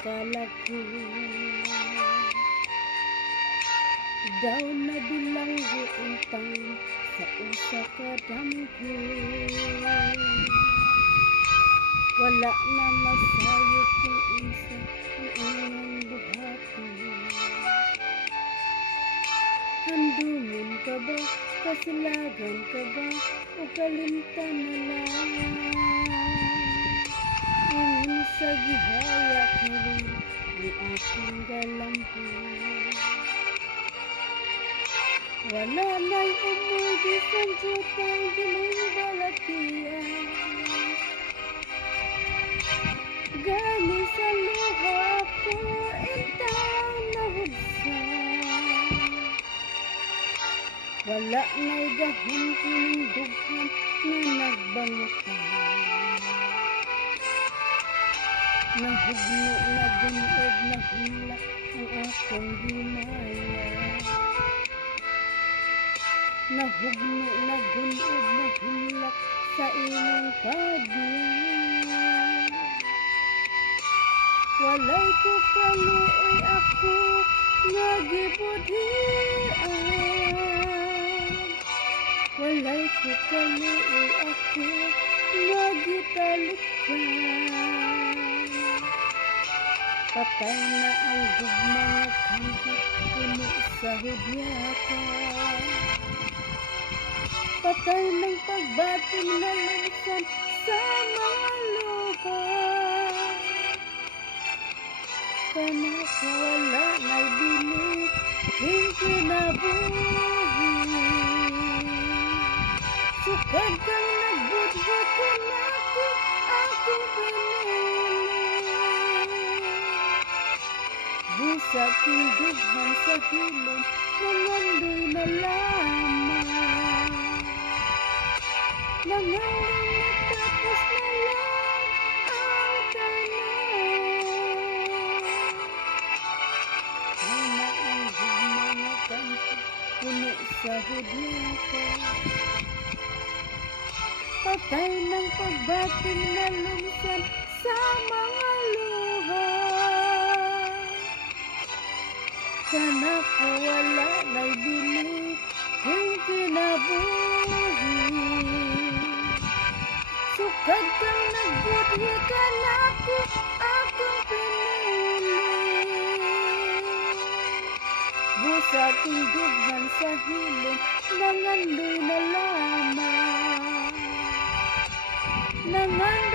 kalako daw na bilanggo untang sa usa ka damgo wala na masayod kung unsa ang inyong buhaton handumon ka ba kasilagan ka ba o kalimtan na lang ingon sa gihaya ka rin ang akong galamhan wala na'y umoy bisan jutay gining balatian gani sa luha ko itang nahugsan wala na'y gahon kining dughan nga nagbangutan nahugno na gunod na hulak ang akong himaya nahugno na gunod na hulak sa inyong pagdiyan walay ko kaluoy ako nga gibudhian walay ko kaluoy ako nga gitalikdan patay na ang gugma nga kanto puno sa hudyakan patay ng pagbating na langsan sa mga luha kana ko wala na'y binig king kinabuhi sukad kang nagbudhi ko nako akong pinili busa king dughan sa hilom nangandoy na lamang nangandoy na tapos na lang ang tanan sana ang gugma nga kanto puno sa hudyakan patay ng pagbating na lumsan sa mga luha sana ko wala na'y binig kung kinabuhi sukad kang nagbudhi ka nako akong pinili busa ting dughan sa hilom nangandoy na lamang nangandoy